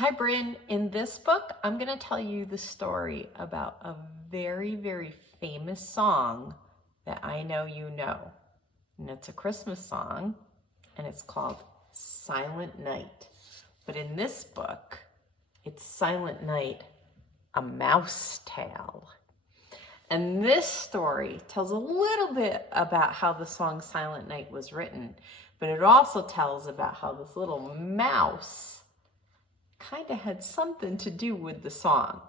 Hi, Bryn. In this book, I'm going to tell you the story about a very, very famous song that I know you know. And it's a Christmas song, and it's called Silent Night. But in this book, it's Silent Night, a mouse tale. And this story tells a little bit about how the song Silent Night was written, but it also tells about how this little mouse kind of had something to do with the song.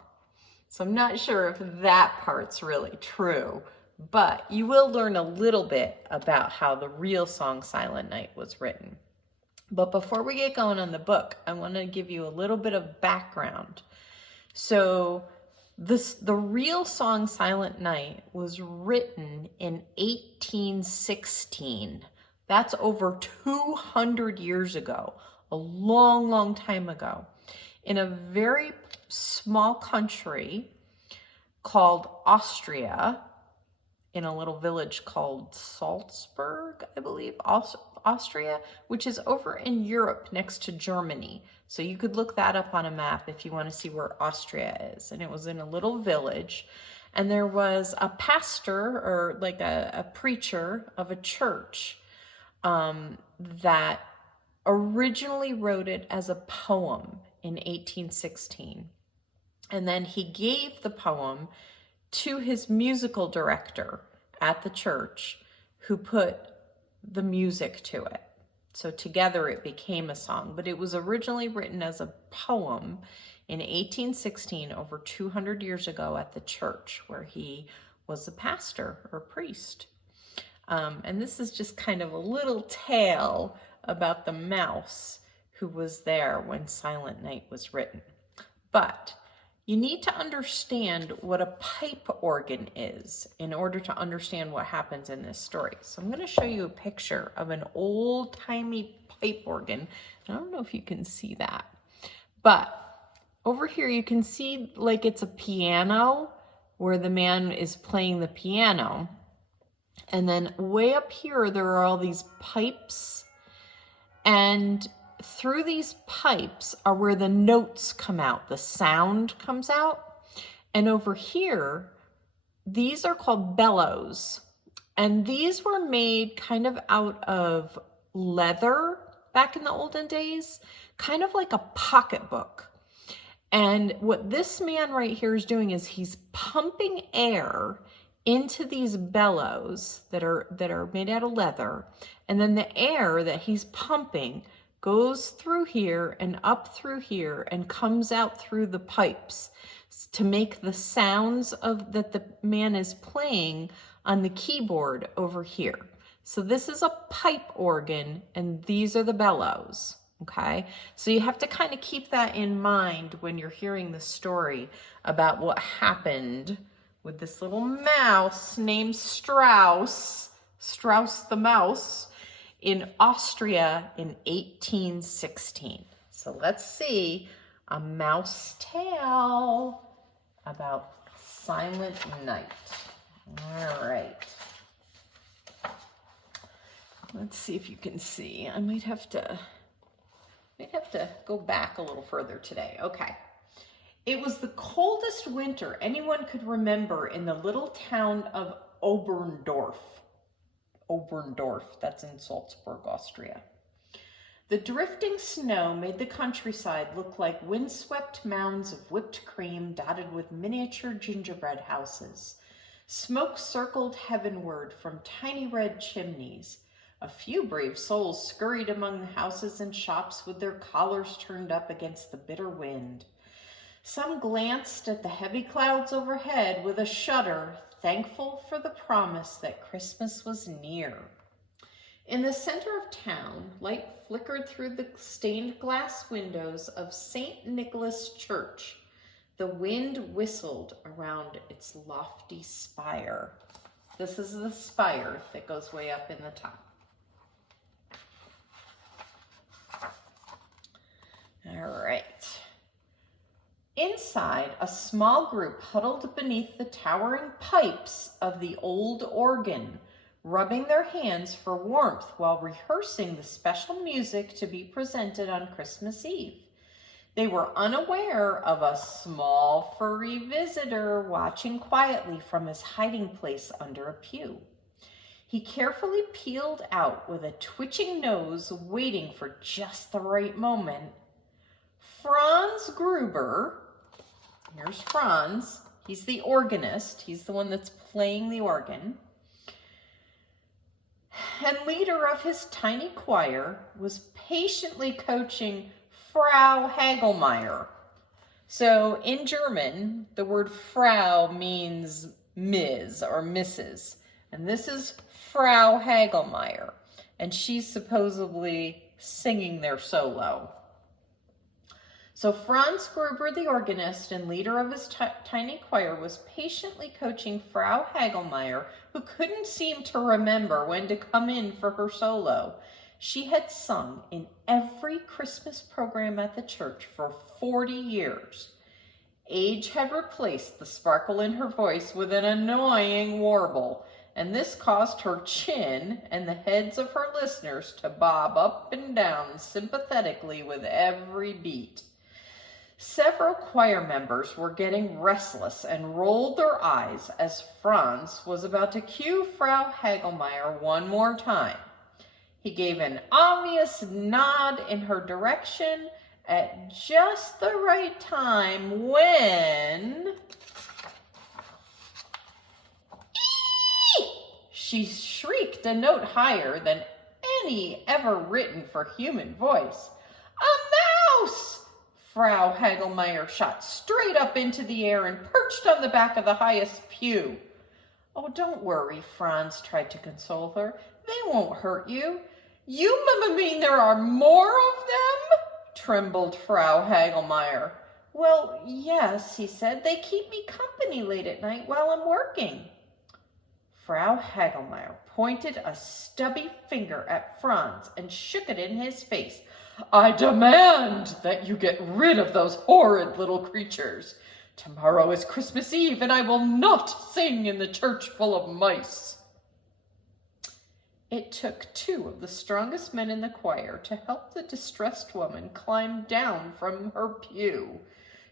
So I'm not sure if that part's really true, but you will learn a little bit about how the real song Silent Night was written. But before we get going on the book, I want to give you a little bit of background. So the real song Silent Night was written in 1816. That's over 200 years ago, a long, long time ago, in a very small country called Austria, in a little village called Salzburg, I believe, Austria, which is over in Europe next to Germany. So you could look that up on a map if you want to see where Austria is. And it was in a little village. And there was a pastor, or like a preacher of a church, that originally wrote it as a poem in 1816. And then he gave the poem to his musical director at the church, who put the music to it. So together it became a song, but it was originally written as a poem in 1816, over 200 years ago, at the church where he was a pastor or priest. And this is just kind of a little tale about the mouse who was there when Silent Night was written. But you need to understand what a pipe organ is in order to understand what happens in this story. So I'm going to show you a picture of an old-timey pipe organ. I don't know if you can see that, but over here you can see like it's a piano where the man is playing the piano. And then way up here, there are all these pipes, and through these pipes are where the notes come out, the sound comes out. And over here, these are called bellows. And these were made kind of out of leather back in the olden days, kind of like a pocketbook. And what this man right here is doing is he's pumping air into these bellows that are made out of leather, and then the air that he's pumping goes through here and up through here and comes out through the pipes to make the sounds of that the man is playing on the keyboard over here. So this is a pipe organ, and these are the bellows. Okay, so you have to kind of keep that in mind when you're hearing the story about what happened with this little mouse named Strauss the mouse, in Austria in 1816. So let's see a mouse tale about Silent Night. All right. Let's see if you can see. I might have to go back a little further today. Okay. It was the coldest winter anyone could remember in the little town of Oberndorf. Oberndorf, that's in Salzburg, Austria. The drifting snow made the countryside look like windswept mounds of whipped cream dotted with miniature gingerbread houses. Smoke circled heavenward from tiny red chimneys. A few brave souls scurried among the houses and shops with their collars turned up against the bitter wind. Some glanced at the heavy clouds overhead with a shudder, thankful for the promise that Christmas was near. In the center of town, light flickered through the stained glass windows of St. Nicholas Church. The wind whistled around its lofty spire. This is the spire that goes way up in the top. All right. Inside, a small group huddled beneath the towering pipes of the old organ, rubbing their hands for warmth while rehearsing the special music to be presented on Christmas Eve. They were unaware of a small furry visitor watching quietly from his hiding place under a pew. He carefully peeled out with a twitching nose, waiting for just the right moment. Franz Gruber, here's Franz, he's the organist, he's the one that's playing the organ, and leader of his tiny choir, was patiently coaching Frau Hagelmeyer. So in German, the word Frau means Ms. or Mrs. And this is Frau Hagelmeyer. And she's supposedly singing their solo. So Franz Gruber, the organist and leader of his tiny choir, was patiently coaching Frau Hagelmeyer, who couldn't seem to remember when to come in for her solo. She had sung in every Christmas program at the church for 40 years. Age had replaced the sparkle in her voice with an annoying warble, and this caused her chin and the heads of her listeners to bob up and down sympathetically with every beat. Several choir members were getting restless and rolled their eyes as Franz was about to cue Frau Hagelmeyer one more time. He gave an obvious nod in her direction at just the right time when she shrieked a note higher than any ever written for human voice. A mouse! Frau Hagelmeyer shot straight up into the air and perched on the back of the highest pew. Oh, don't worry, Franz tried to console her. They won't hurt you. You mean there are more of them? Trembled Frau Hagelmeyer. Well, yes, he said. They keep me company late at night while I'm working. Frau Hagelmeyer pointed a stubby finger at Franz and shook it in his face. I demand that you get rid of those horrid little creatures. Tomorrow is Christmas Eve, and I will not sing in the church full of mice. It took 2 of the strongest men in the choir to help the distressed woman climb down from her pew.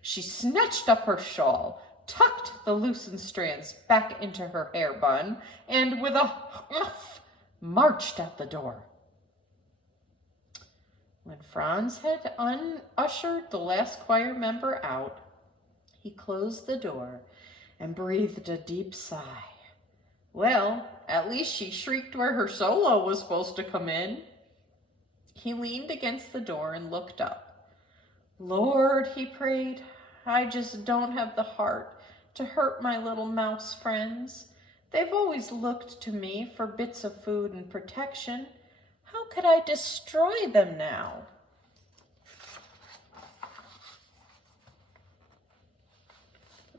She snatched up her shawl, tucked the loosened strands back into her hair bun, and with a huff, marched out the door. When Franz had ushered the last choir member out, he closed the door and breathed a deep sigh. Well, at least she shrieked where her solo was supposed to come in. He leaned against the door and looked up. Lord, he prayed, I just don't have the heart to hurt my little mouse friends. They've always looked to me for bits of food and protection. How could I destroy them now?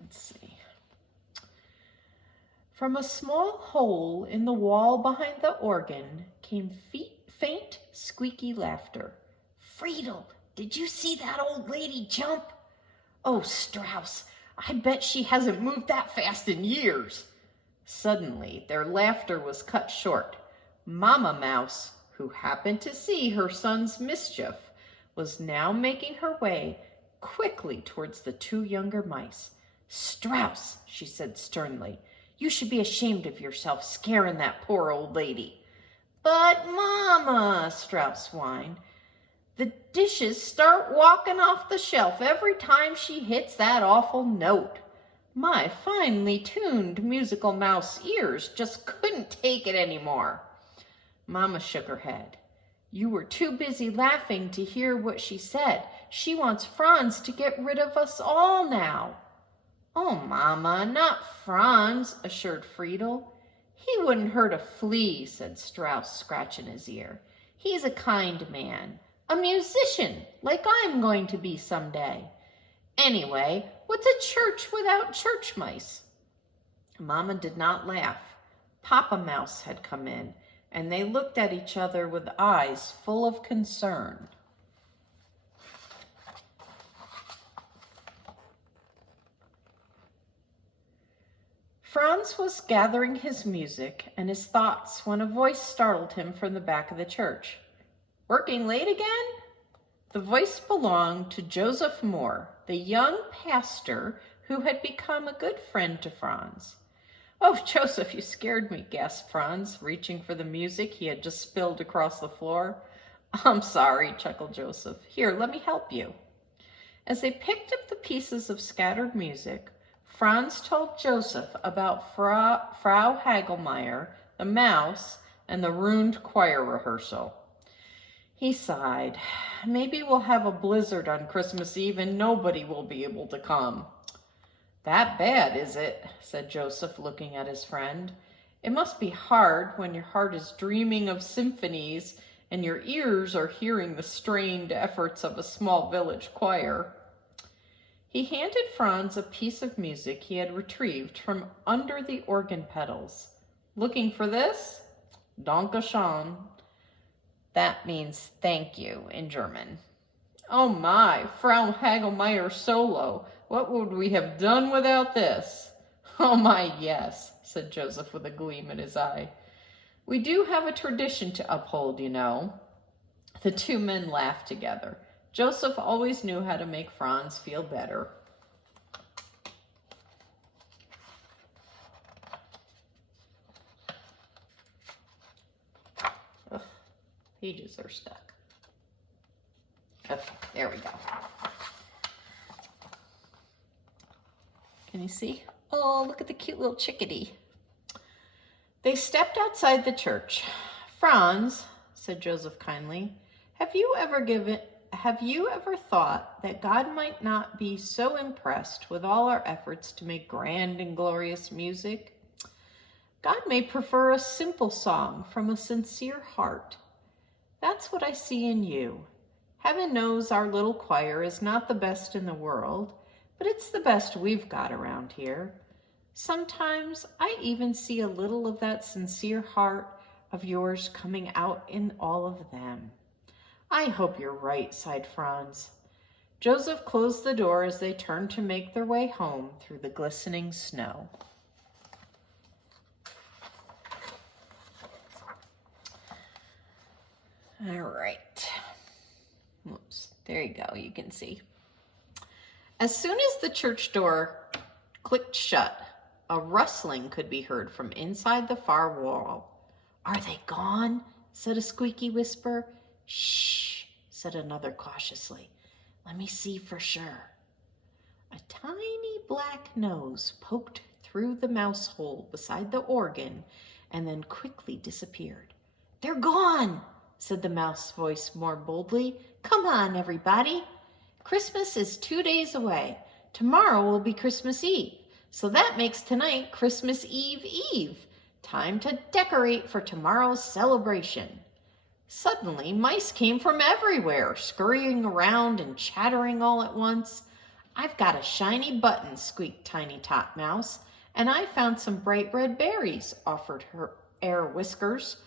Let's see. From a small hole in the wall behind the organ came faint, squeaky laughter. Friedel, did you see that old lady jump? Oh, Strauss, I bet she hasn't moved that fast in years. Suddenly, their laughter was cut short. Mamma Mouse, who happened to see her son's mischief, was now making her way quickly towards the 2 younger mice. Strauss, she said sternly, you should be ashamed of yourself scaring that poor old lady. But, Mama, Strauss whined, the dishes start walking off the shelf every time she hits that awful note. My finely tuned musical mouse ears just couldn't take it anymore. Mama shook her head. You were too busy laughing to hear what she said. She wants Franz to get rid of us all now. Oh, Mama, not Franz, assured Friedel. He wouldn't hurt a flea, said Strauss, scratching his ear. He's a kind man, a musician, like I'm going to be someday. Anyway, what's a church without church mice? Mama did not laugh. Papa Mouse had come in, and they looked at each other with eyes full of concern. Franz was gathering his music and his thoughts when a voice startled him from the back of the church. Working late again? The voice belonged to Joseph Moore, the young pastor who had become a good friend to Franz. "Oh, Joseph, you scared me," gasped Franz, reaching for the music he had just spilled across the floor. "I'm sorry," chuckled Joseph. "Here, let me help you." As they picked up the pieces of scattered music, Franz told Joseph about Frau Hagelmeyer, the mouse, and the ruined choir rehearsal. He sighed. "Maybe we'll have a blizzard on Christmas Eve and nobody will be able to come." "That bad, is it?" said Joseph, looking at his friend. "It must be hard when your heart is dreaming of symphonies and your ears are hearing the strained efforts of a small village choir." He handed Franz a piece of music he had retrieved from under the organ pedals. "Looking for this?" "Danke schön." That means thank you in German. "Oh my, Frau Hagelmeyer's solo. What would we have done without this?" "Oh my, yes," said Joseph with a gleam in his eye. "We do have a tradition to uphold, you know." The two men laughed together. Joseph always knew how to make Franz feel better. Ugh, pages are stuck. Okay, there we go. Can you see? Oh, look at the cute little chickadee. They stepped outside the church. "Franz," said Joseph kindly, have you ever thought that God might not be so impressed with all our efforts to make grand and glorious music? God may prefer a simple song from a sincere heart. That's what I see in you. Heaven knows our little choir is not the best in the world, but it's the best we've got around here. Sometimes I even see a little of that sincere heart of yours coming out in all of them." "I hope you're right," sighed Franz. Joseph closed the door as they turned to make their way home through the glistening snow. All right. Whoops. There you go. You can see. As soon as the church door clicked shut, a rustling could be heard from inside the far wall. "Are they gone?" said a squeaky whisper. "Shh," said another cautiously. "Let me see for sure." A tiny black nose poked through the mouse hole beside the organ and then quickly disappeared. "They're gone," said the mouse voice more boldly. "Come on, everybody. Christmas is 2 days away. Tomorrow will be Christmas Eve. So that makes tonight Christmas Eve Eve. Time to decorate for tomorrow's celebration." Suddenly, mice came from everywhere, scurrying around and chattering all at once. "I've got a shiny button," squeaked Tiny Tot Mouse, "and I found some bright red berries," offered her Air Whiskers.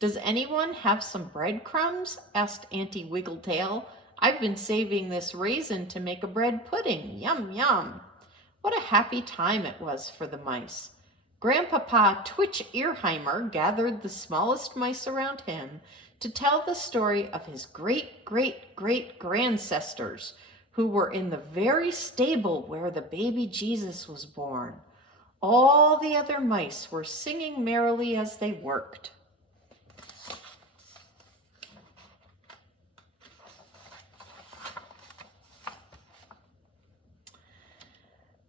"Does anyone have some breadcrumbs?" asked Auntie Wiggletail. "I've been saving this raisin to make a bread pudding. Yum, yum." What a happy time it was for the mice. Grandpapa Twitch Earheimer gathered the smallest mice around him to tell the story of his great-great-great-grandcestors who were in the very stable where the baby Jesus was born. All the other mice were singing merrily as they worked.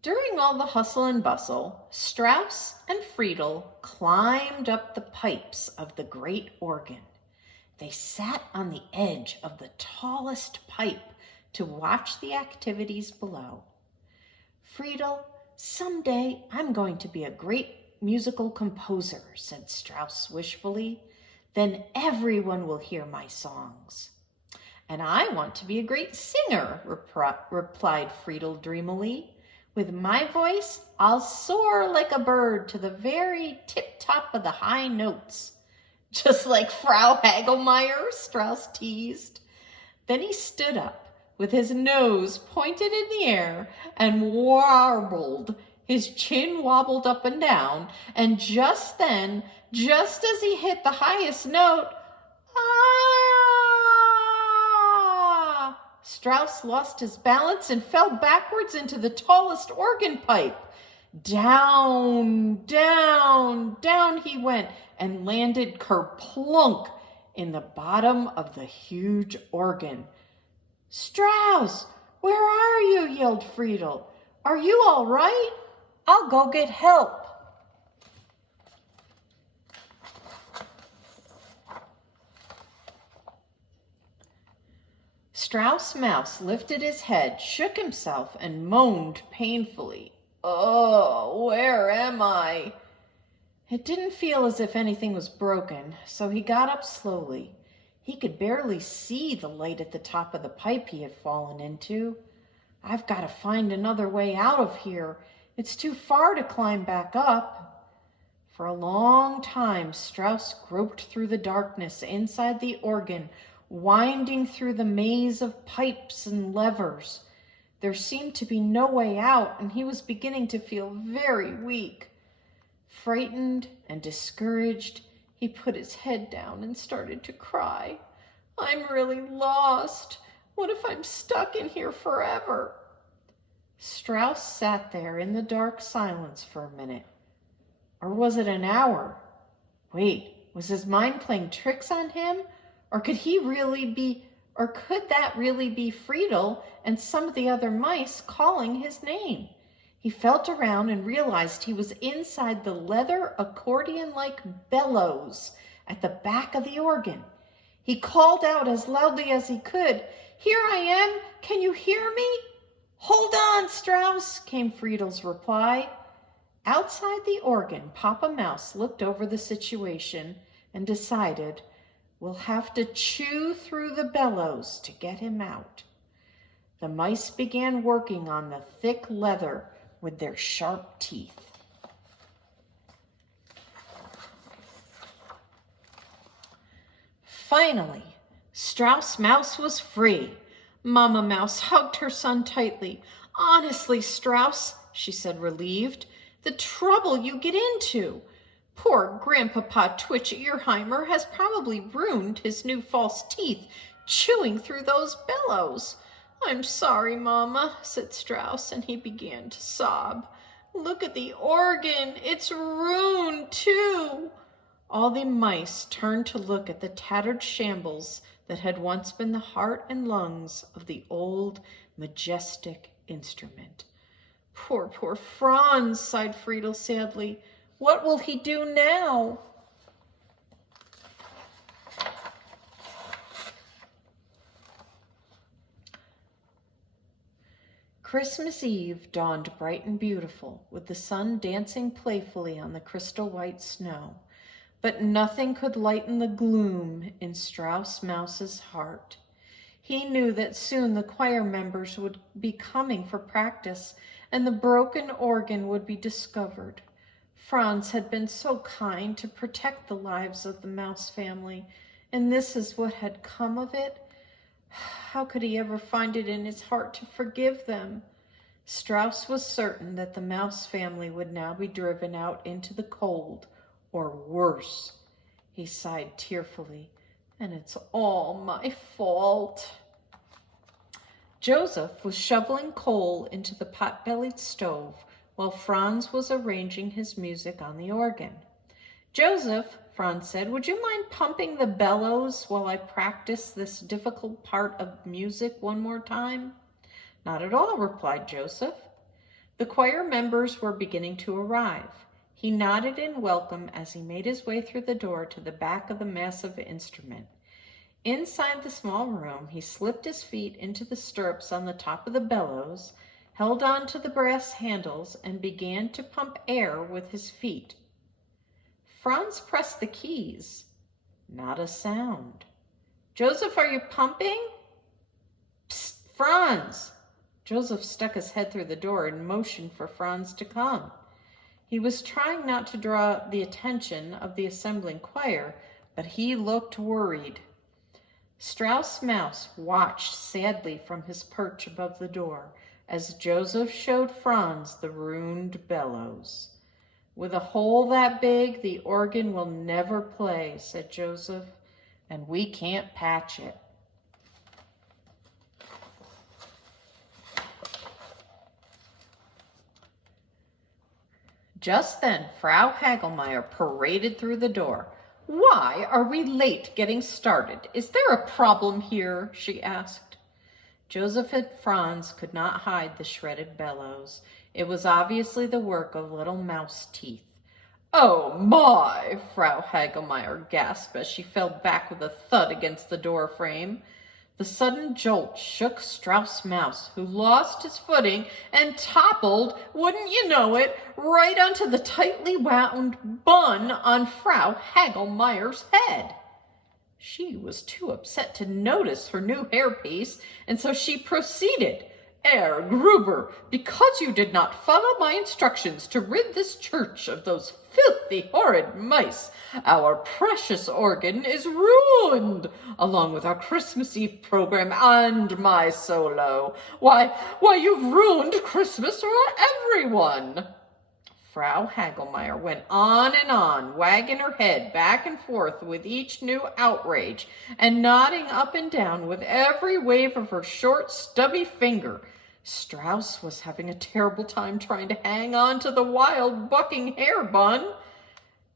During all the hustle and bustle, Strauss and Friedel climbed up the pipes of the great organ. They sat on the edge of the tallest pipe to watch the activities below. "Friedel, someday I'm going to be a great musical composer," said Strauss wishfully. "Then everyone will hear my songs." "And I want to be a great singer," replied Friedel dreamily. "With my voice, I'll soar like a bird to the very tip-top of the high notes." "Just like Frau Hagelmeyer," Strauss teased. Then he stood up with his nose pointed in the air and warbled. His chin wobbled up and down, and just then, just as he hit the highest note, "Ah!" Strauss lost his balance and fell backwards into the tallest organ pipe. Down, down, down he went and landed kerplunk in the bottom of the huge organ. Strauss, where are you? Yelled Friedel. Are you all right? I'll go get help. Strauss Mouse lifted his head, shook himself, and moaned painfully. Oh, where am I? It didn't feel as if anything was broken, so he got up slowly. He could barely see the light at the top of the pipe he had fallen into. I've got to find another way out of here. It's too far to climb back up. For a long time, Strauss groped through the darkness inside the organ, winding through the maze of pipes and levers. There seemed to be no way out, and he was beginning to feel very weak. Frightened and discouraged, he put his head down and started to cry. I'm really lost. What if I'm stuck in here forever? Strauss sat there in the dark silence for a minute. Or was it an hour? Wait, was his mind playing tricks on him? Or could that really be Friedel and some of the other mice calling his name? He felt around and realized he was inside the leather accordion-like bellows at the back of the organ. He called out as loudly as he could, Here I am, can you hear me? Hold on, Strauss, came Friedel's reply. Outside the organ, Papa Mouse looked over the situation and decided, We'll have to chew through the bellows to get him out. The mice began working on the thick leather with their sharp teeth. Finally, Strauss Mouse was free. Mama Mouse hugged her son tightly. Honestly, Strauss, she said, relieved, the trouble you get into. Poor Grandpapa Twitch Earheimer has probably ruined his new false teeth chewing through those bellows. I'm sorry, Mama, said Strauss, and he began to sob. Look at the organ. It's ruined, too. All the mice turned to look at the tattered shambles that had once been the heart and lungs of the old, majestic instrument. Poor Franz, sighed Friedel sadly. What will he do now? Christmas Eve dawned bright and beautiful, with the sun dancing playfully on the crystal white snow. But nothing could lighten the gloom in Strauss Mouse's heart. He knew that soon the choir members would be coming for practice, and the broken organ would be discovered. Franz had been so kind to protect the lives of the mouse family, and this is what had come of it. How could he ever find it in his heart to forgive them? Strauss was certain that the mouse family would now be driven out into the cold, or worse. He sighed tearfully, and it's all my fault. Joseph was shoveling coal into the pot-bellied stove while Franz was arranging his music on the organ. Joseph, Franz said, would you mind pumping the bellows while I practice this difficult part of music one more time? Not at all, replied Joseph. The choir members were beginning to arrive. He nodded in welcome as he made his way through the door to the back of the massive instrument. Inside the small room, he slipped his feet into the stirrups on the top of the bellows, held on to the brass handles, and began to pump air with his feet. Franz pressed the keys. Not a sound. Joseph, are you pumping? Psst, Franz! Joseph stuck his head through the door and motioned for Franz to come. He was trying not to draw the attention of the assembling choir, but he looked worried. Strauss Mouse watched sadly from his perch above the door as Joseph showed Franz the ruined bellows. With a hole that big, the organ will never play, said Joseph, and we can't patch it. Just then, Frau Hagelmeyer paraded through the door. "Why are we late getting started? Is there a problem here?" she asked. Joseph and Franz could not hide the shredded bellows. It was obviously the work of little mouse teeth. "Oh my!" Frau Hagelmeyer gasped as she fell back with a thud against the door frame. The sudden jolt shook Strauss Mouse, who lost his footing and toppled, wouldn't you know it, right onto the tightly wound bun on Frau Hagelmeyer's head. She was too upset to notice her new hairpiece, and so she proceeded. "Herr Gruber, because you did not follow my instructions to rid this church of those filthy, horrid mice, our precious organ is ruined, along with our Christmas Eve program and my solo. Why, you've ruined Christmas for everyone." Frau Hagelmeyer went on and on, wagging her head back and forth with each new outrage, and nodding up and down with every wave of her short, stubby finger. Strauss was having a terrible time trying to hang on to the wild, bucking hair bun.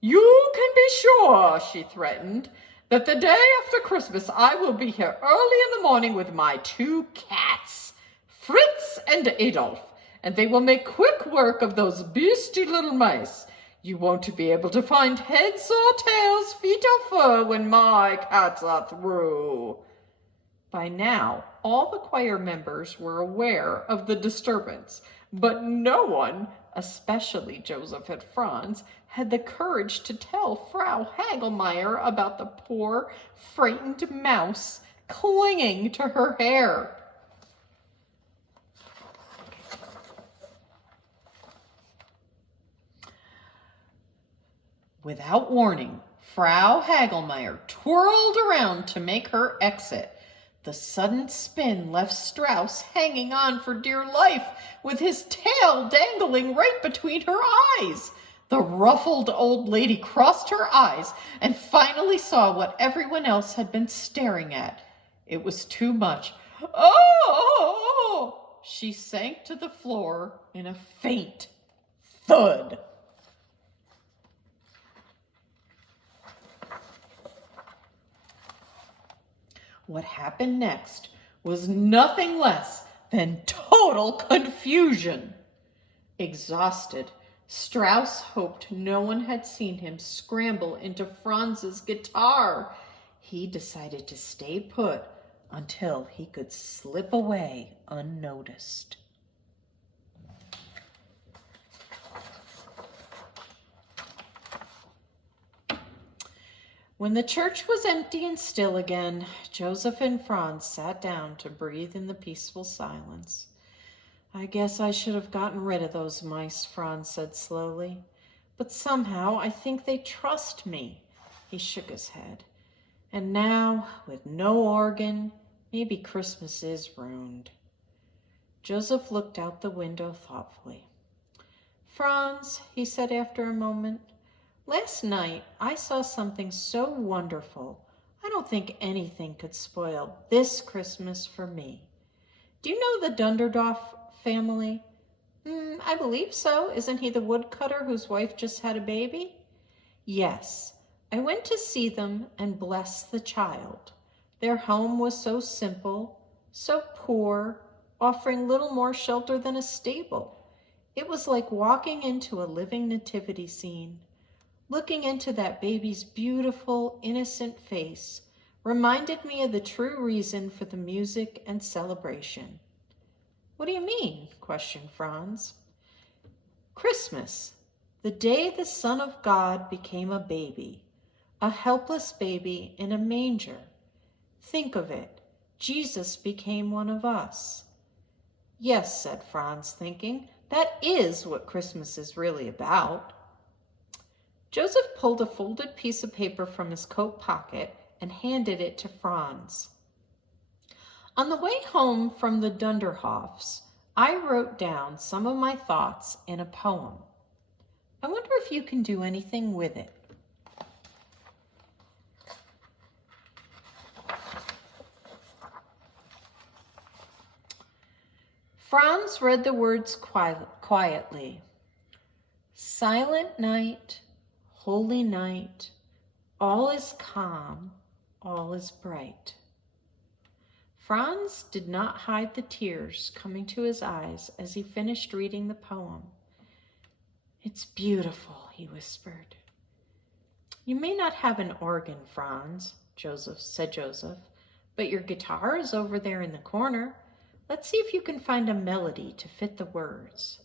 "You can be sure," she threatened, "that the day after Christmas I will be here early in the morning with my 2 cats, Fritz and Adolf, and they will make quick work of those beastly little mice. You won't be able to find heads or tails, feet or fur when my cats are through." By now, all the choir members were aware of the disturbance, but no one, especially Joseph and Franz, had the courage to tell Frau Hagelmeyer about the poor, frightened mouse clinging to her hair. Without warning, Frau Hagelmeyer twirled around to make her exit. The sudden spin left Strauss hanging on for dear life, with his tail dangling right between her eyes. The ruffled old lady crossed her eyes and finally saw what everyone else had been staring at. It was too much. "Oh!" She sank to the floor in a faint thud. What happened next was nothing less than total confusion. Exhausted, Strauss hoped no one had seen him scramble into Franz's guitar. He decided to stay put until he could slip away unnoticed. When the church was empty and still again, Joseph and Franz sat down to breathe in the peaceful silence. "I guess I should have gotten rid of those mice," Franz said slowly. "But somehow I think they trust me." He shook his head. "And now, with no organ, maybe Christmas is ruined." Joseph looked out the window thoughtfully. "Franz," he said after a moment, "last night I saw something so wonderful. I don't think anything could spoil this Christmas for me. Do you know the Dunderdorf family?" I believe so. Isn't he the woodcutter whose wife just had a baby?" "Yes. I went to see them and bless the child. Their home was so simple, so poor, offering little more shelter than a stable. It was like walking into a living nativity scene. Looking into that baby's beautiful, innocent face reminded me of the true reason for the music and celebration." "What do you mean?" questioned Franz. "Christmas, the day the Son of God became a baby, a helpless baby in a manger. Think of it, Jesus became one of us." "Yes," said Franz, thinking, "that is what Christmas is really about." Joseph pulled a folded piece of paper from his coat pocket and handed it to Franz. "On the way home from the Dunderhofs, I wrote down some of my thoughts in a poem. I wonder if you can do anything with it." Franz read the words quietly. Silent night, holy night, all is calm, all is bright. Franz did not hide the tears coming to his eyes as he finished reading the poem. "It's beautiful," he whispered. "You may not have an organ, Franz," said Joseph, "but your guitar is over there in the corner. Let's see if you can find a melody to fit the words."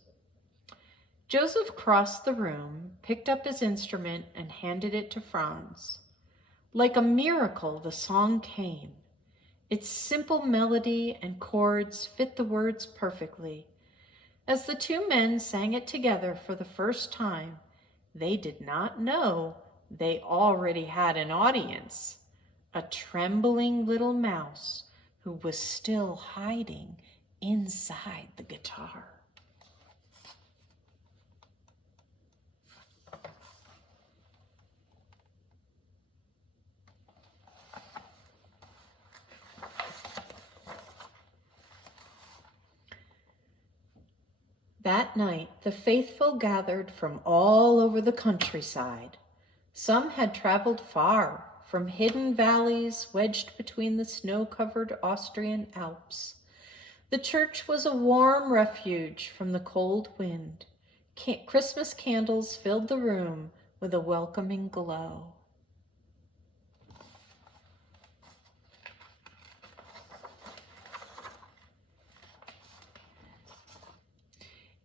Joseph crossed the room, picked up his instrument, and handed it to Franz. Like a miracle, the song came. Its simple melody and chords fit the words perfectly. As the two men sang it together for the first time, they did not know they already had an audience, a trembling little mouse who was still hiding inside the guitar. That night, the faithful gathered from all over the countryside. Some had traveled far, from hidden valleys wedged between the snow-covered Austrian Alps. The church was a warm refuge from the cold wind. Christmas candles filled the room with a welcoming glow.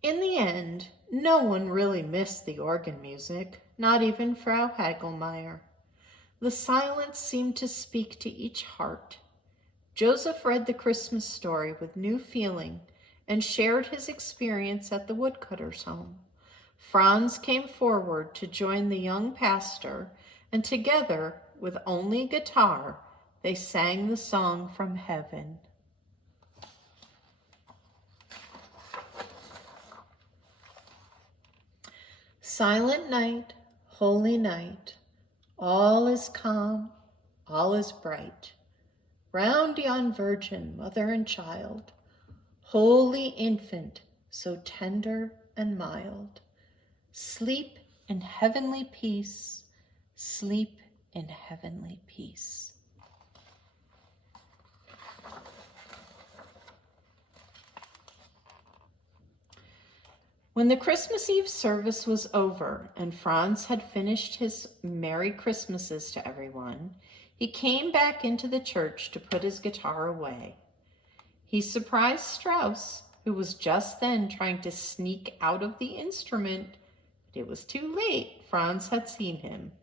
In the end, no one really missed the organ music, not even Frau Hagelmeyer. The silence seemed to speak to each heart. Joseph read the Christmas story with new feeling and shared his experience at the woodcutter's home. Franz came forward to join the young pastor, and together, with only guitar, they sang the song from heaven. Silent night, holy night, all is calm, all is bright. Round yon Virgin, mother and child, holy infant, so tender and mild. Sleep in heavenly peace, sleep in heavenly peace. When the Christmas Eve service was over and Franz had finished his Merry Christmases to everyone, he came back into the church to put his guitar away. He surprised Strauss, who was just then trying to sneak out of the instrument, but it was too late. Franz had seen him.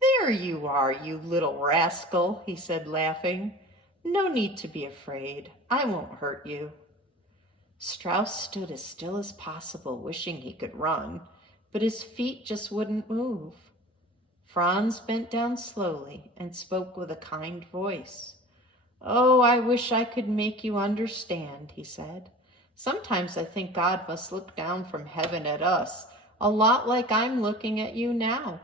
"There you are, you little rascal," he said, laughing. "No need to be afraid. I won't hurt you." Strauss stood as still as possible, wishing he could run, but his feet just wouldn't move. Franz bent down slowly and spoke with a kind voice. "Oh, I wish I could make you understand," he said. "Sometimes I think God must look down from heaven at us, a lot like I'm looking at you now.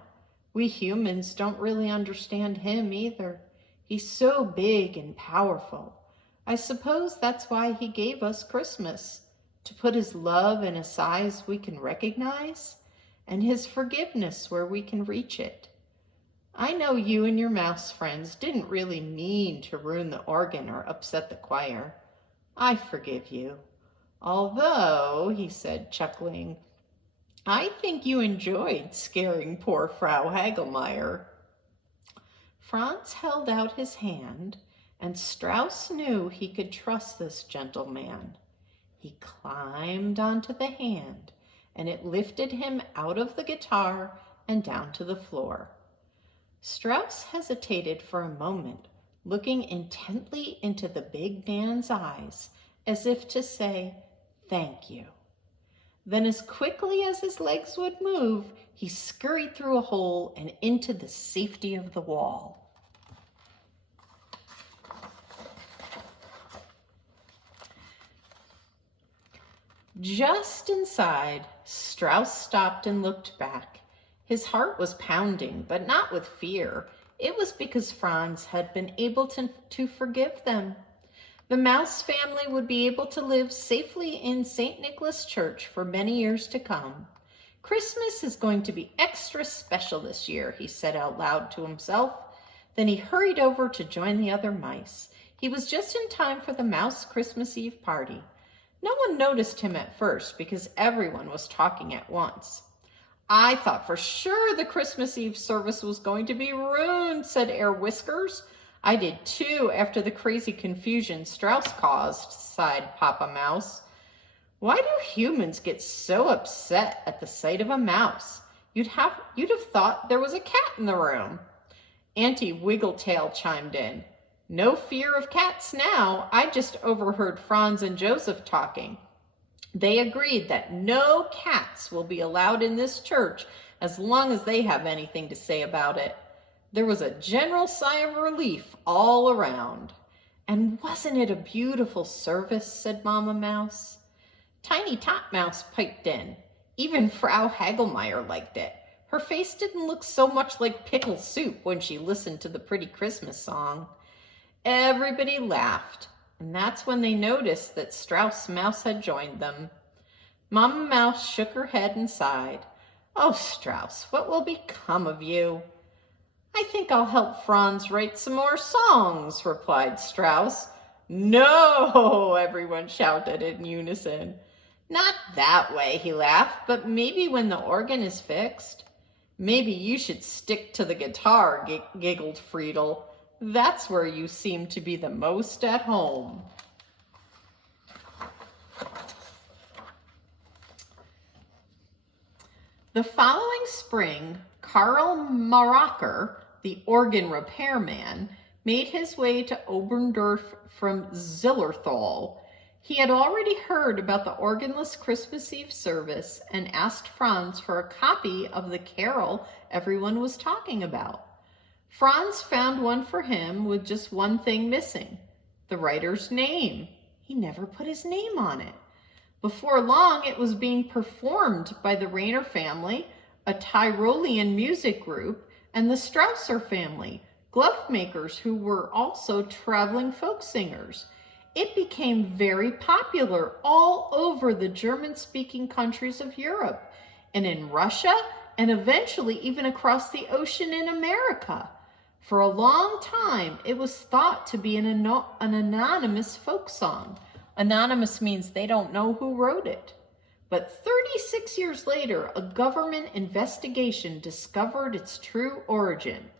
We humans don't really understand him either. He's so big and powerful. I suppose that's why he gave us Christmas, to put his love in a size we can recognize, and his forgiveness where we can reach it. I know you and your mouse friends didn't really mean to ruin the organ or upset the choir. I forgive you. Although," he said, chuckling, "I think you enjoyed scaring poor Frau Hagelmeyer." Franz held out his hand, and Strauss knew he could trust this gentleman. He climbed onto the hand, and it lifted him out of the guitar and down to the floor. Strauss hesitated for a moment, looking intently into the big man's eyes, as if to say, "Thank you." Then, as quickly as his legs would move, he scurried through a hole and into the safety of the wall. Just inside, Strauss stopped and looked back. His heart was pounding, but not with fear. It was because Franz had been able to forgive them. The mouse family would be able to live safely in St. Nicholas Church for many years to come. "Christmas is going to be extra special this year," he said out loud to himself. Then he hurried over to join the other mice. He was just in time for the mouse Christmas Eve party. No one noticed him at first because everyone was talking at once. "I thought for sure the Christmas Eve service was going to be ruined," said Air Whiskers. "I did too, after the crazy confusion Strauss caused," sighed Papa Mouse. "Why do humans get so upset at the sight of a mouse? You'd have thought there was a cat in the room." Auntie Wiggletail chimed in. "No fear of cats now. I just overheard Franz and Joseph talking. They agreed that no cats will be allowed in this church as long as they have anything to say about it." There was a general sigh of relief all around. "And wasn't it a beautiful service?" said Mama Mouse. Tiny Tot Mouse piped in. Even Frau Hagelmeyer liked it. Her face didn't look so much like pickle soup when she listened to the pretty Christmas song. Everybody laughed, and that's when they noticed that Strauss Mouse had joined them. Mama Mouse shook her head and sighed. "Oh, Strauss, what will become of you?" "I think I'll help Franz write some more songs," replied Strauss. "No!" everyone shouted in unison. "Not that way," he laughed, "but maybe when the organ is fixed." "Maybe you should stick to the guitar," giggled Friedel. "That's where you seem to be the most at home." The following spring, Karl Maracher, the organ repairman, made his way to Oberndorf from Zillerthal. He had already heard about the organless Christmas Eve service and asked Franz for a copy of the carol everyone was talking about. Franz found one for him with just one thing missing: the writer's name. He never put his name on it. Before long, it was being performed by the Rainer family, a Tyrolean music group, and the Strausser family, glove makers who were also traveling folk singers. It became very popular all over the German-speaking countries of Europe, and in Russia, and eventually even across the ocean in America. For a long time, it was thought to be an anonymous folk song. Anonymous means they don't know who wrote it. But 36 years later, a government investigation discovered its true origin,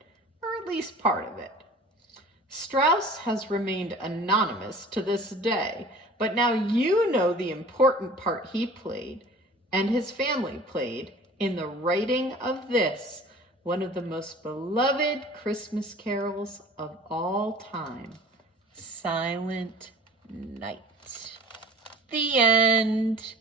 or at least part of it. Strauss has remained anonymous to this day, but now you know the important part he played, and his family played, in the writing of this, one of the most beloved Christmas carols of all time, Silent Night. The end.